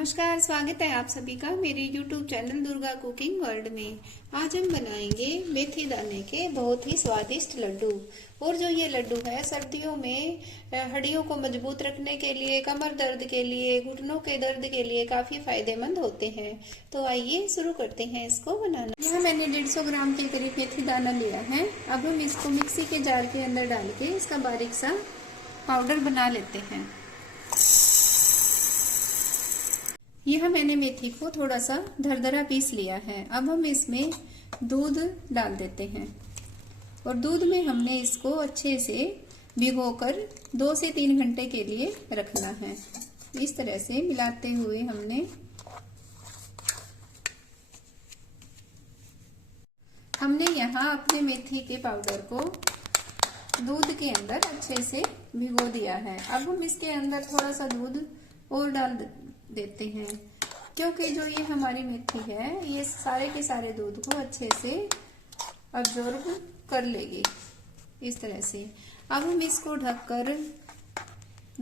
नमस्कार, स्वागत है आप सभी का मेरे YouTube channel Durga cooking world में। आज हम बनाएंगे मेथी दाने के बहुत ही स्वादिष्ट लड्डू। और जो ये लड्डू है सर्दियों में हड्डियों को मजबूत रखने के लिए, कमर दर्द के लिए, घुटनों के दर्द के लिए काफी फायदेमंद होते हैं। तो आइए शुरू करते हैं इसको बनाना। यहाँ मैंने 150 ग्राम के करीब मेथी दाना लिया है। अब हम इसको मिक्सी के जार के अंदर डाल के इसका बारीक सा पाउडर बना लेते हैं। यह मैंने मेथी को थोड़ा सा दरदरा पीस लिया है। अब हम इसमें दूध डाल देते हैं और दूध में हमने इसको अच्छे से भिगोकर 2 से 3 घंटे के लिए रखना है। इस तरह से मिलाते हुए हमने यहाँ अपने मेथी के पाउडर को दूध के अंदर अच्छे से भिगो दिया है। अब हम इसके अंदर थोड़ा सा दूध और डाल देते हैं, क्योंकि जो ये हमारी मेथी है ये सारे के सारे दूध को अच्छे से अब्जॉर्ब कर लेगी इस तरह से। अब हम इसको ढककर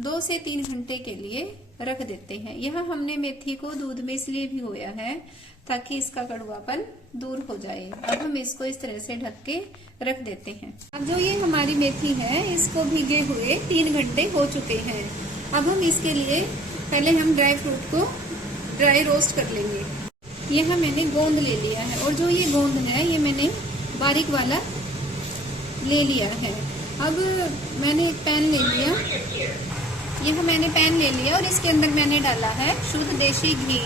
2 से 3 घंटे के लिए रख देते हैं। यहाँ हमने मेथी को दूध में इसलिए भिगोया है ताकि इसका कड़वापन दूर हो जाए। अब हम इसको इस तरह से ढक के रख देते हैं। अब जो ये हमारी मेथी है इसको भीगे हुए 3 घंटे हो चुके हैं। अब हम इसके लिए पहले हम ड्राई फ्रूट को ड्राई रोस्ट कर लेंगे। यहाँ मैंने गोंद ले लिया है और जो ये गोंद है ये मैंने बारीक वाला ले लिया है। अब मैंने एक पैन ले लिया, यह मैंने पैन ले लिया और इसके अंदर मैंने डाला है शुद्ध देशी घी।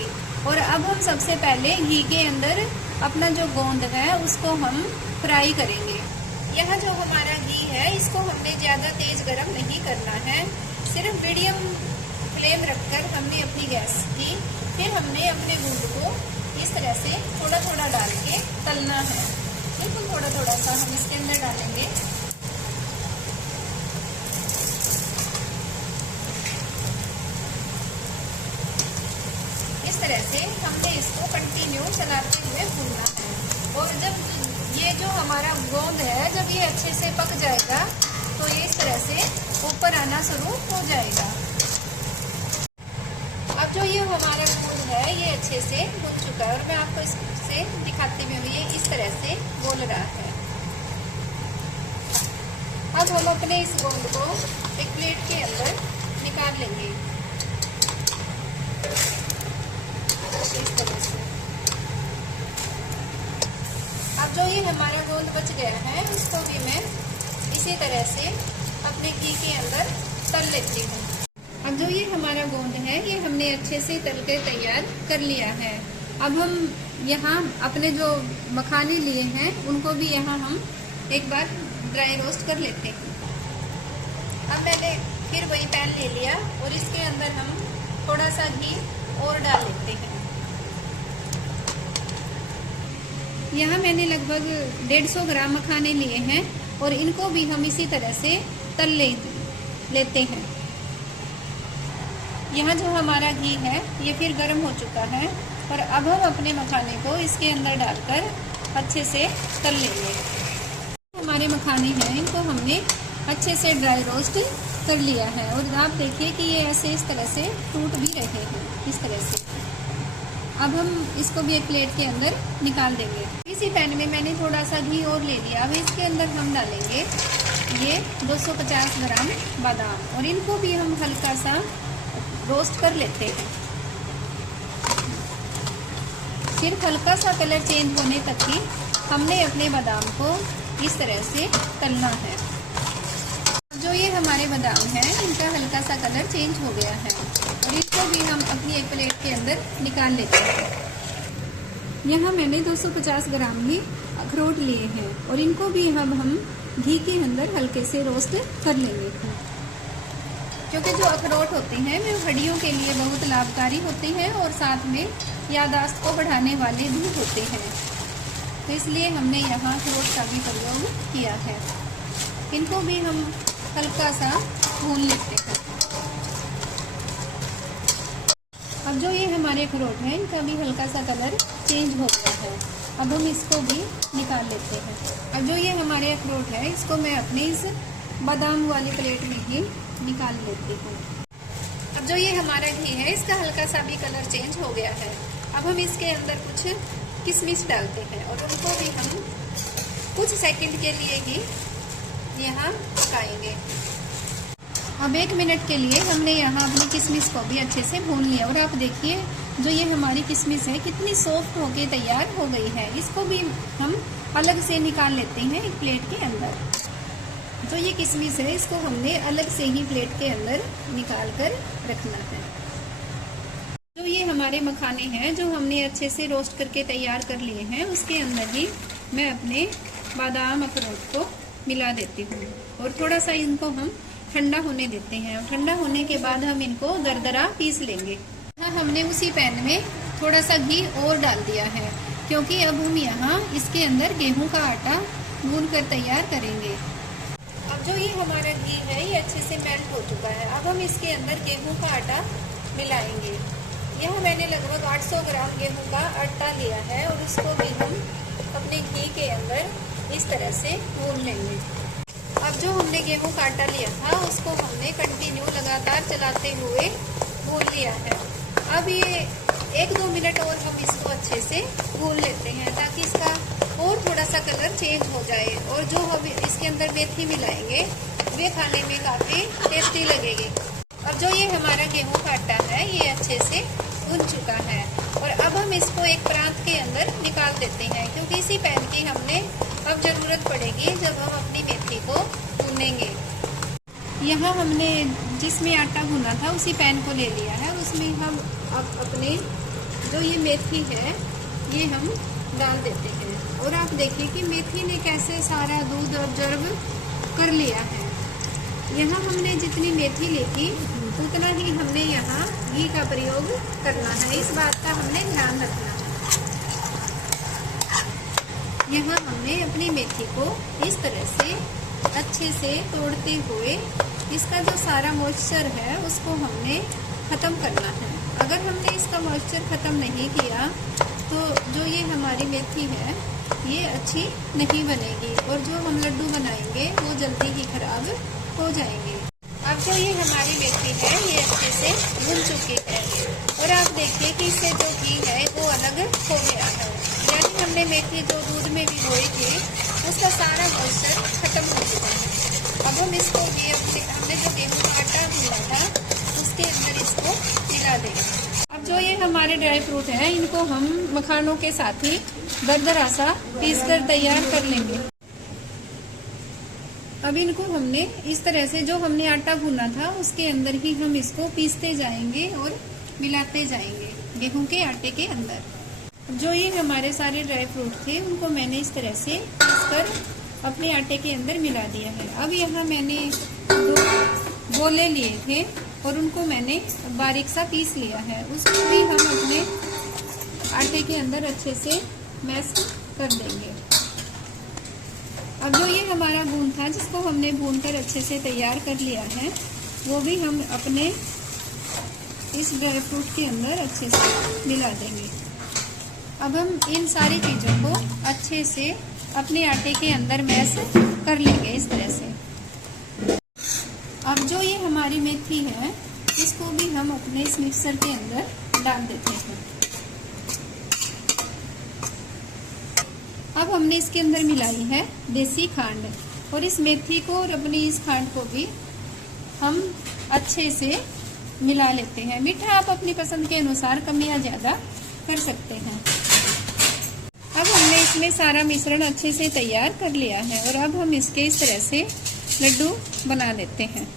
और अब हम सबसे पहले घी के अंदर अपना जो गोंद है उसको हम फ्राई करेंगे। यह जो हमारा घी है इसको हमने ज़्यादा तेज गरम नहीं करना है, सिर्फ मीडियम फ्लेम रखकर हमने अपनी गैस की। फिर हमने अपने दूध को इस तरह से थोड़ा थोड़ा डाल के तलना है। बिल्कुल थोड़ा थोड़ा सा हम इसके अंदर डालेंगे। इस तरह से हमने इसको कंटिन्यू चलाते हुए भूनना है। और जब ये जो हमारा गोंद है जब ये अच्छे से पक जाएगा तो ये इस तरह से ऊपर आना शुरू हो जाएगा। अब जो ये हमारा गोंद है ये अच्छे से भून चुका है और मैं आपको इससे दिखाते हुए ये इस तरह से बोल रहा है। अब हम अपने इस गोंद को एक प्लेट के अंदर निकाल लेंगे इस तरह से। अब जो ये हमारा गोंद बच गया है उसको भी मैं इसी तरह से अपने घी के अंदर तल लेती हूँ। अब जो ये हमारा गोंद है ये हमने अच्छे से तल के तैयार कर लिया है। अब हम यहाँ अपने जो मखाने लिए हैं उनको भी यहाँ हम एक बार ड्राई रोस्ट कर लेते हैं। अब मैंने फिर वही पैन ले लिया और इसके अंदर हम थोड़ा सा घी और डाल लेते हैं। यहाँ मैंने लगभग 150 ग्राम मखाने लिए हैं और इनको भी हम इसी तरह से तल लेते हैं। यहाँ जो हमारा घी है ये फिर गर्म हो चुका है और अब हम अपने मखाने को इसके अंदर डालकर अच्छे से तल लेंगे। हमारे मखाने हैं इनको हमने अच्छे से ड्राई रोस्ट कर लिया है और आप देखिए कि ये ऐसे इस तरह से टूट भी रहे हैं इस तरह से। अब हम इसको भी एक प्लेट के अंदर निकाल देंगे। इसी पैन में मैंने थोड़ा सा घी और ले लिया। अब इसके अंदर हम डालेंगे ये 250 ग्राम बादाम और इनको भी हम हल्का सा रोस्ट कर लेते हैं। सिर्फ हल्का सा कलर चेंज होने तक ही हमने अपने बादाम को इस तरह से तलना है। जो ये हमारे बादाम हैं इनका हल्का सा कलर चेंज हो गया है और इसको भी हम अपनी एक प्लेट के अंदर निकाल लेते हैं। यहाँ मैंने 250 ग्राम ही अखरोट लिए हैं और इनको भी हम घी के अंदर हल्के से रोस्ट कर लेंगे, क्योंकि जो अखरोट होते हैं वे हड्डियों के लिए बहुत लाभकारी होते हैं और साथ में याददाश्त को बढ़ाने वाले भी होते हैं। तो इसलिए हमने यहाँ अखरोट का भी प्रयोग किया है। इनको भी हम हल्का सा भून लेते हैं। अब जो ये हमारे अखरोट हैं इनका भी हल्का सा कलर चेंज हो गया है। अब हम इसको भी निकाल लेते हैं। अब जो ये हमारे अखरोट है इसको मैं अपने इस बादाम वाली प्लेट में ही निकाल लेती हूँ। अब जो ये हमारा घी है इसका हल्का सा भी कलर चेंज हो गया है। अब हम इसके अंदर कुछ किशमिश डालते हैं और उनको भी हम कुछ सेकंड के लिए ही यहाँ पकाएंगे। अब 1 मिनट के लिए हमने यहाँ अपनी किशमिश को भी अच्छे से भून लिया और आप देखिए जो ये हमारी किशमिश है कितनी सॉफ्ट होके तैयार हो गई है। इसको भी हम अलग से निकाल लेते हैं एक प्लेट के अंदर। जो ये किशमिश है इसको हमने अलग से ही प्लेट के अंदर निकाल कर रखना है। जो ये हमारे मखाने हैं जो हमने अच्छे से रोस्ट करके तैयार कर लिए हैं उसके अंदर ही मैं अपने बादाम अखरोट को मिला देती हूँ और थोड़ा सा इनको हम ठंडा होने देते हैं। ठंडा होने के बाद हम इनको दरदरा पीस लेंगे। हमने उसी पैन में थोड़ा सा घी और डाल दिया है क्योंकि अब हम यहाँ इसके अंदर गेहूं का आटा गूंद कर तैयार करेंगे। अब जो ये हमारा घी है ये अच्छे से मेल्ट हो चुका है। अब हम इसके अंदर गेहूं का आटा मिलाएंगे। यह मैंने लगभग 800 ग्राम गेहूं का आटा लिया है और इसको भी हम अपने घी के अंदर इस तरह से भून लेंगे। अब जो हमने गेहूं का आटा लिया था उसको हमने कंटिन्यू लगातार चलाते हुए भून लिया है। अब ये 1-2 मिनट और हम इसको अच्छे से भून लेते हैं ताकि इसका और थोड़ा सा कलर चेंज हो जाए और जो हम इसके अंदर मेथी मिलाएंगे वे खाने में काफी टेस्टी लगेगी। अब जो ये हमारा गेहूं का आटा है ये अच्छे से भून चुका है और अब हम इसको एक परात के अंदर निकाल देते हैं क्योंकि इसी पैन की हमने अब जरूरत पड़ेगी जब हम अपनी मेथी को भूनेंगे। यहाँ हमने जिसमें आटा भुना था उसी पैन को ले लिया है। उसमें हम अब अपने जो ये मेथी है ये हम डाल देते हैं और आप देखिए कि मेथी ने कैसे सारा दूध ऑब्जर्व कर लिया है। यहाँ हमने जितनी मेथी ली थी उतना ही हमने यहाँ घी का प्रयोग करना है। इस बात का हमने ध्यान रखना है। यहाँ हमने अपनी मेथी को इस तरह से अच्छे से तोड़ते हुए इसका जो सारा मॉइस्चर है उसको हमने ख़त्म करना है। अगर हमने इसका मॉइस्चर ख़त्म नहीं किया तो जो ये हमारी मेथी है ये अच्छी नहीं बनेगी और जो हम लड्डू बनाएंगे वो जल्दी ही खराब हो जाएंगे। अब जो ये हमारी मेथी है ये अच्छे से भुन चुकी है और आप देखिए कि इससे जो घी है वो अलग हो गया है। यानी हमने मेथी जो दूध में भिगोई थी उसका सारा मॉइस्चर खत्म हो चुका है। अब हम इसको हमने जो गेहूं का आटा भुना था उसके अंदर इसको मिला देंगे। अब जो ये हमारे ड्राई फ्रूट है इनको हम मखानों के साथ ही दरदरा सा पीस कर तैयार कर लेंगे। अब इनको हमने इस तरह से जो हमने आटा भुना था उसके अंदर ही हम इसको पीसते जाएंगे और मिलाते जाएंगे गेहूं के आटे के अंदर। जो ये हमारे सारे ड्राई फ्रूट थे उनको मैंने इस तरह से पीस कर अपने आटे के अंदर मिला दिया है। अब यहाँ मैंने 2 गोले लिए थे और उनको मैंने बारीक सा पीस लिया है। उसको भी हम अपने आटे के अंदर अच्छे से मैश कर देंगे। अब जो ये हमारा गूंद था जिसको हमने भून कर अच्छे से तैयार कर लिया है वो भी हम अपने इस ड्राई फ्रूट के अंदर अच्छे से मिला देंगे। अब हम इन सारी चीज़ों को अच्छे से अपने आटे के अंदर मैश कर लेंगे इस तरह से। अब जो ये हमारी मेथी है इसको भी हम अपने इस मिक्सर के अंदर डाल देते हैं। अब हमने इसके अंदर मिलाई है देसी खांड और इस मेथी को और अपनी इस खांड को भी हम अच्छे से मिला लेते हैं। मीठा आप अपनी पसंद के अनुसार कम या ज्यादा कर सकते हैं। अब हमने इसमें सारा मिश्रण अच्छे से तैयार कर लिया है और अब हम इसके इस तरह से लड्डू बना लेते हैं।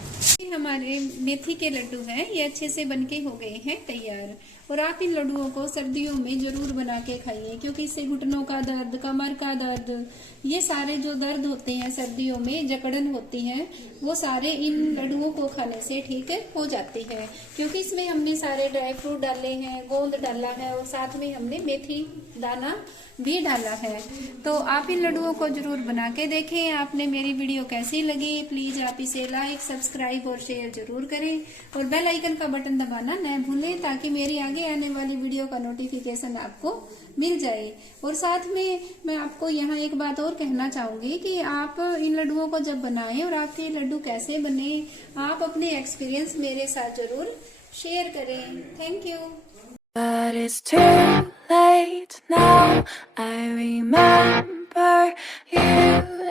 हमारे मेथी के लड्डू हैं ये अच्छे से बनके हो गए हैं तैयार। और आप इन लड्डुओं को सर्दियों में जरूर बना के खाइए क्योंकि इससे घुटनों का दर्द, कमर का दर्द, ये सारे जो दर्द होते हैं सर्दियों में, जकड़न होती है, वो सारे इन लड्डुओं को खाने से ठीक हो जाती है। क्योंकि इसमें हमने सारे ड्राई फ्रूट डाले हैं, गोंद डाला है और साथ में हमने मेथी दाना भी डाला है। तो आप इन लड्डुओं को जरूर बना के देखें। आपने मेरी वीडियो कैसी लगी प्लीज आप इसे लाइक, सब्सक्राइब और शेयर जरूर करें और बेल आइकन का बटन दबाना न भूलें ताकि मेरी आगे आने वाली वीडियो का नोटिफिकेशन आपको मिल जाए। और साथ में मैं आपको यहाँ एक बात और कहना चाहूंगी कि आप इन लड्डुओं को जब बनाएं और आपके लड्डू कैसे बने आप अपने एक्सपीरियंस मेरे साथ जरूर शेयर करें। Thank you. But it's too late now. I remember you